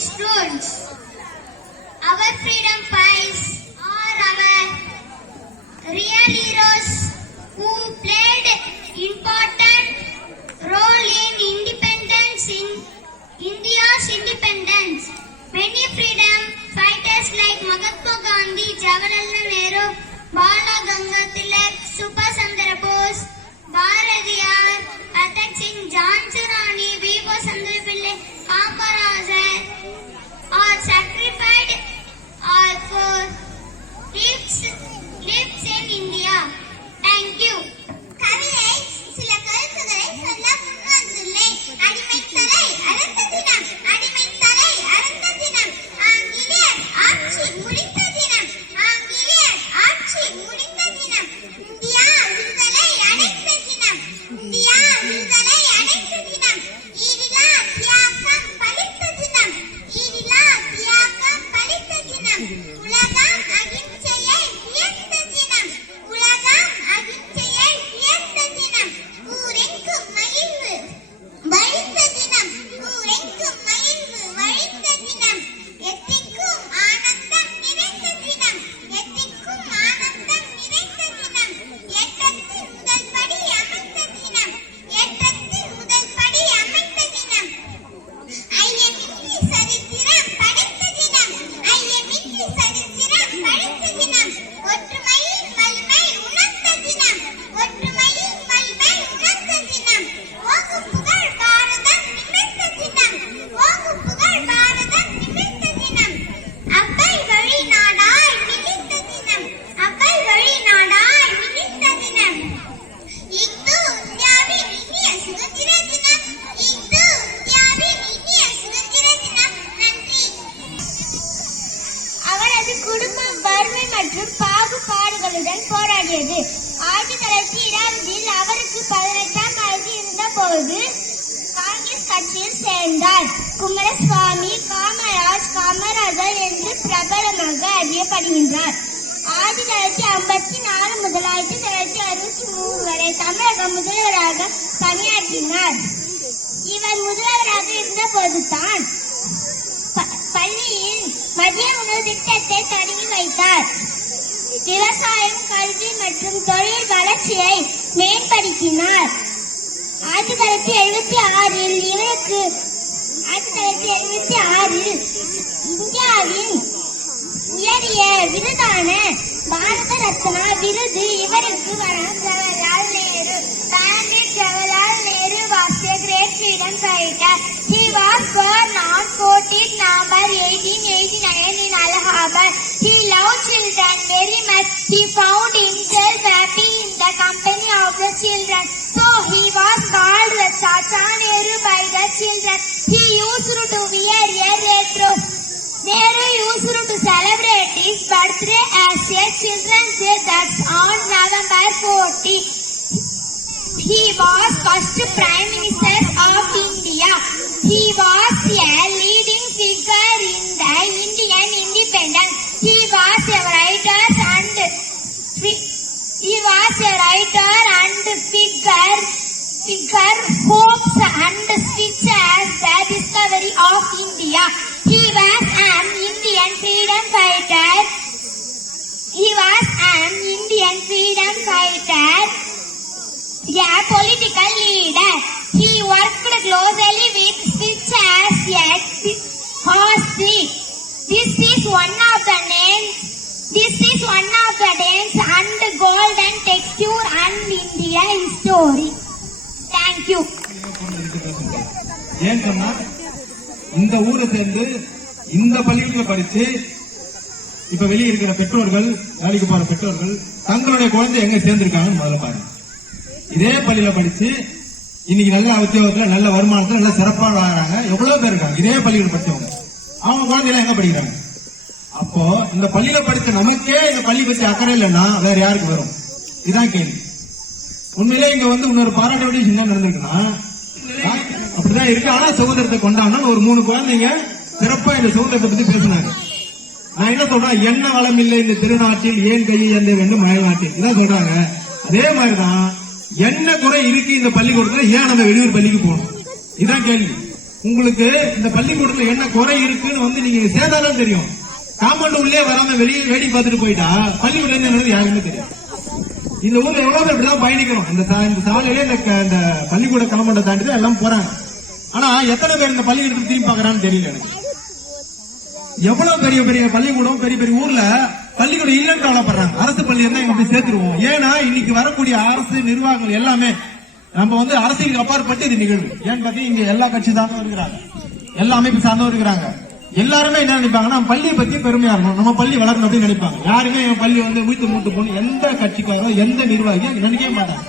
students. Our freedom fighters are our real heroes who played important role in independence in India's independence. Many freedom fighters like Mahatma Gandhi, Jawaharlal Nehru, Bala Gangadhar Tilak, Subhash Chandra Bose, Bharatiyar, Bhagat Singh, Jhansi Rani, V.O. Sundar Pillai, Kamarajar are sacrificed for lives in India. Thank you. கவிதை சில கருத்துக்களை சொல்ல முன்வந்துள்ளேன். அடிமைத்தலை அறந்த தினம், அடிமைத்தலை அறந்த தினம், ஆங்கிலேயர் ஆட்சி முடிந்த தினம், ஆங்கிலேயர் ஆட்சி முடிந்த தினம், இந்தியா விடுதலை அடைந்த தினம், இந்தியா விடுதலை அடைந்த தினம், ஈடிலா தியாகம் பலித்த தினம், ஈடிலா தியாகம் பலித்த தினம், உலகம் அகிம்சையை வியந்த தினம், உலகம் அகிம்சையை வியந்த தினம், ஊரெங்கும் மகிழ்வு வழித்த தினம், ஊரெங்கும் மகிழ்வு வழித்த தினம், எத்திக்கும் ஆனந்தம் நிறைந்த தினம், எத்திக்கும் ஆனந்தம் நிறைந்த தினம், ஏற்றத்தின் முதல் படி அமைந்த தினம், ஏற்றத்தின் முதல் படி அமைந்த தினம், ஐயமின்றி சரித்திரம் படைத்த தினம், ஐயமின்றி சரித்திரம் படைத்த தினம், ஒற்றுமையின் வலிமை உணர்ந்த தினம், ஒற்றுமையின் வலிமை உணர்ந்த தினம், ஓங்கு புகழ் பாரதம் நிமிர்ந்த தினம், ஓங்கு புகழ் பாரதம் நிமிர்ந்த தினம், அப்பை வழி நாடாய் மிளிர்ந்த தினம், அப்பை வழி நாடாய் மிளிர்ந்த தினம், இந்து இந்தியாவின் இனிய சுதந்திர தினம், இந்து இந்தியாவின் இனிய சுதந்திர தினம். நன்றி. அவரது குடும்பம் வறுமை மற்றும் பாகுபாடுகளுடன் போராடியது. 1920 அவருக்கு 18ஆம் வயது இருந்தபோது காங்கிரஸ் கட்சியில் சேர்ந்தார். குமாரசுவாமி காமராஜர் என்று பிரபலமாக அறியப்படுகின்றார். 1954 முதல் 1963 வரை தமிழக முதல்வராக பணியாற்றினார். இவர் முதல்வராக இருந்த போதுதான் பள்ளியில் மதிய உணவு திட்டத்தை தொடங்கி வைத்தார். விவசாயம், கல்வி மற்றும் தொழில் வளர்ச்சியை மேம்படுத்தினார். 1976 இந்தியாவின் உயரிய விருதான பாரத ரத்னா விருது இவருக்கு Jawaharlal Nehru. Pandit Jawaharlal Nehru was a great freedom fighter. He was born on 14 November 1889 in Allahabad. He loved children very much. He found himself happy in the company of the children. So he was called the Chacha Nehru by the children. He used to wear a red rose. Nehru used to celebrate his birthday as a children's day, that's on November 14. He was first Prime Minister of India. He was a leading figure in the Indian independence. He was a writer and figure hopes and speeches the discovery of India. He was an Indian freedom fighter. A political leader. He worked closely with speeches at Hosti. This is one of the names and golden texture and India history. Thank you. ஏன் சொன்னா இந்த ஊரை சேர்ந்து இந்த பள்ளியில படிச்சு இப்ப வெளியே இருக்கிற பெற்றோர்கள், வேலைக்கு போற பெற்றோர்கள் தங்களுடைய குழந்தை எங்க சேர்ந்திருக்காங்கன்னு முதல்ல பாருங்க. இதே பள்ளியில படிச்சு இன்னைக்கு நல்ல உத்தியோகத்துல, நல்ல வருமானத்துல, நல்ல சிறப்பா வாழ்றாங்க எவ்வளவு பேர் இருக்காங்க. இதே பள்ளியில படிச்சவங்க அவங்க குழந்தைலாம் எங்க படிக்கிறாங்க? அப்போ இந்த பள்ளியில படிச்ச நமக்கே இந்த பள்ளி பத்தி அக்கறை இல்லைன்னா வேற யாருக்கு வரும்? இதான் கேள்வி. உண்மையிலே இங்க இன்னொரு பாராட்ட வேண்டிய விஷயம் என்ன நடந்திருக்குன்னா, அப்படிதான் இருக்கு. ஆனா சுதந்திரத்தை கொண்டாடணும். ஒரு 3 குழந்தைங்க சிறப்பா இந்த சுதந்திரத்தை பத்தி பேசினாங்க. நான் என்ன சொல்றேன், என்ன வளம் இல்லை இந்த திருநாட்டில், ஏன் கையை எந்த வேண்டும் மழை நாட்டில், இதான் சொல்றாங்க. அதே மாதிரிதான் என்ன குறை இருக்கு இந்த பள்ளிக்கூடத்துல, ஏன் நம்ம வெளியூர் பள்ளிக்கு போகணும்? இதான் கேள்வி. உங்களுக்கு இந்த பள்ளிக்கூடத்துல என்ன குறை இருக்குன்னு வந்து நீங்க சேர்ந்தாதான் தெரியும். காம்பவுண்ட் உள்ளே வராம வெளியே வேடி பார்த்துட்டு போயிட்டா பள்ளிக்கூடம் என்னன்றது யாருக்குமே தெரியும். இந்த ஊர்ல எவ்வளவு பேர் இப்படிதான் பயணிக்கிறோம். இந்த சாலையில இந்த பள்ளிக்கூட காம்பவுண்டை தாண்டி எல்லாம் போறாங்க. ஆனா எத்தனை பேர் இந்த பள்ளிக்கூடத்துக்கு திரும்பி பாக்குறான்னு தெரியல எனக்கு. எவ்வளவு பெரிய பெரிய பள்ளிக்கூடம் பெரிய பெரிய ஊர்ல பள்ளிக்கூடம் இல்லைன்னு கவலைப்படுறாங்க. அரசு பள்ளி இருந்தா எங்க போய் சேர்த்துருவோம். ஏன்னா இன்னைக்கு வரக்கூடிய அரசு நிர்வாகங்கள் எல்லாமே நம்ம வந்து அரசியலுக்கு அப்பாற்பட்டு இது நிகழ்வு. ஏன்னு பாத்தீங்கன்னா இங்க எல்லா கட்சி சார்ந்தும் இருக்கிறாங்க, எல்லா அமைப்பு சார்ந்தும் இருக்கிறாங்க. எல்லாருமே என்ன நினைப்பாங்கன்னா பள்ளியை பத்தி பெருமையா இருக்கணும், நம்ம பள்ளி வளரணும் அப்படின்னு நினைப்பாங்க. யாருமே என் பள்ளி வந்து வீட்டு மூட்டு போகணும் எந்த கட்சிக்காரோ எந்த நிர்வாகியும் நினைக்கவே மாட்டாங்க.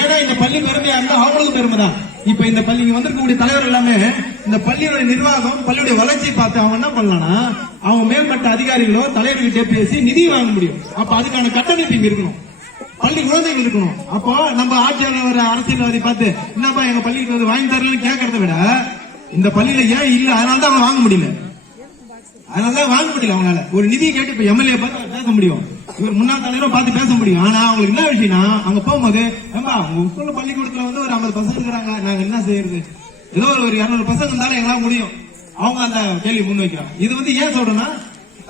ஏன்னா இந்த பள்ளி பெருமையா இருந்தா அவங்களுக்கும் பெருமை தான். இப்ப இந்த பள்ளி வந்திருக்கக்கூடிய தலைவர் எல்லாமே இந்த பள்ளியோட நிர்வாகம் பள்ளியுடைய வளர்ச்சியை பார்த்து அவங்க என்ன பண்ணலாம்னா அவங்க மேல்மட்ட அதிகாரிகளோ தலைவர்கிட்ட பேசி நிதி வாங்க முடியும். அப்ப அதுக்கான கட்டமைப்பு இங்க இருக்கணும், பள்ளி குழந்தைகள் இருக்கணும். அப்போ நம்ம ஆட்சியாளர் ஒரு அரசியல்வாதி பார்த்து என்னப்பா எங்க பள்ளிக்கு வந்து வாங்கி தரலன்னு கேட்கறத விட இந்த பள்ளியில ஏன் இல்ல அதனாலதான் அவங்க வாங்க முடியல, அதனாலதான் வாங்க முடியல. அவங்களால ஒரு நிதி கேட்டு இப்ப எம்எல்ஏ பார்த்து பேச முடியும், இவர் முன்னாள் தலைவரை பார்த்து பேச முடியும். ஆனா அவங்களுக்கு என்ன விஷயம்னா அங்க போகும்போது உங்க ஸ்கூல்ல பள்ளிக்கூடத்துல வந்து ஒரு 50 பசங்க இருக்கிறாங்க, நாங்க என்ன செய்யறது, ஏதோ ஒரு 200 பசங்க இருந்தாலும் எங்களால முடியும். அவங்க அந்த கேள்வி முன் வைக்கிறாங்க. இது வந்து ஏன் சொல்றேன்னா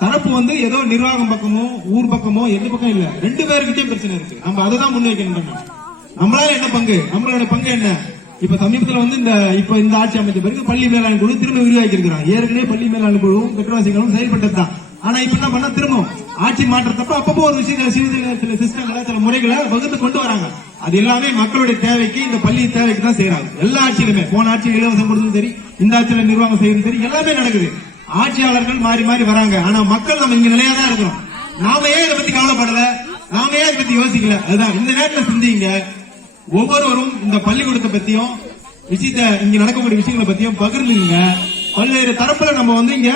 தரப்பு வந்து ஏதோ நிர்வாகம் பக்கமோ ஊர் பக்கமோ எந்த பக்கம் இல்ல, 2 பேருக்கிட்டே பிரச்சனை இருக்கு. நம்ம அதை தான் முன் வைக்கணும். நம்மளால என்ன பங்கு, நம்மளோட பங்கு என்ன? இப்ப சமீபத்தில் வந்து இந்த ஆட்சி அமைச்ச பிறகு பள்ளி மேலாண்மை குழு திரும்ப விரிவாக்கி இருக்கிறாங்க. ஏற்கனவே பள்ளி மேலாண்மை குழுவும் பெற்றவாசிகளும் செயல்பட்டதுதான். ஆனா இப்ப என்ன பண்ணா திரும்ப ஆட்சி மாற்றத்தப்ப அப்பப்போ ஒரு விஷயம் சில சிஸ்டங்களை சில முறைகளை வகுத்து கொண்டு வராங்க. அது எல்லாமே மக்களுடைய தேவைக்கு இந்த பள்ளி தேவைக்கு தான் செய்யறாங்க. எல்லா ஆட்சியிலுமே போன ஆட்சி இலவசம் கொடுத்ததும் சரி, இந்த ஆட்சியில நிர்வாகம் செய்யறது சரி, எல்லாமே நடக்குது. ஆட்சியாளர்கள் மாறி மாறி வராங்க. ஆனா மக்கள் நம்ம இங்க நிலையா தான் இருக்கிறோம். நாம ஏன் இதை பத்தி கவலைப்படல, நாம ஏன் இதை பத்தி யோசிக்கல? அதுதான் இந்த நேரத்தில் சிந்திங்க. ஒவ்வொருவரும் இந்த பள்ளிக்கூடத்தை பத்தியும் விஷயத்த இங்க நடக்கக்கூடிய விஷயங்களை பத்தியும் பகிர்ந்துங்க. பல்வேறு தரப்புல நம்ம வந்து இங்க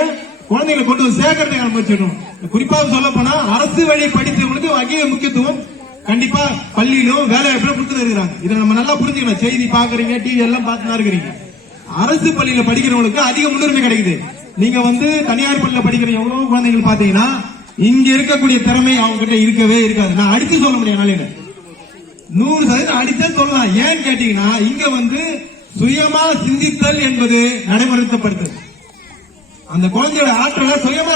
குழந்தைகளை கொண்டு வந்து சேர்க்கறதுக்கான முயற்சி எடுக்கணும். குறிப்பாக சொல்ல போனா அரசு வழி படித்தவங்களுக்கு அதிக முக்கியத்துவம் கண்டிப்பா பள்ளியிலும் வேலை வாய்ப்புல கொடுத்து இருக்கிறாங்க. இதை நம்ம நல்லா புரிஞ்சுக்கணும். செய்தி பாக்குறீங்க, டிவி எல்லாம் பார்த்துதான் இருக்கிறீங்க. அரசு பள்ளியில படிக்கிறவங்களுக்கு அதிக முன்னுரிமை கிடைக்குது. நீங்க வந்து தனியார் பள்ளியில படிக்கிற எவ்வளவு குழந்தைகள் பாத்தீங்கன்னா இங்க இருக்கக்கூடிய திறமை அவங்க கிட்ட இருக்கவே இருக்காது. நான் அடித்து சொல்ல முடியாது, 100% அடித்தே சொல்லலாம். ஏன்னு கேட்டீங்கன்னா இங்க வந்து சுயமா சிந்தித்தல் என்பது நடைமுறைப்படுத்துது. அந்த குழந்தையோட ஆற்றலை சுயமா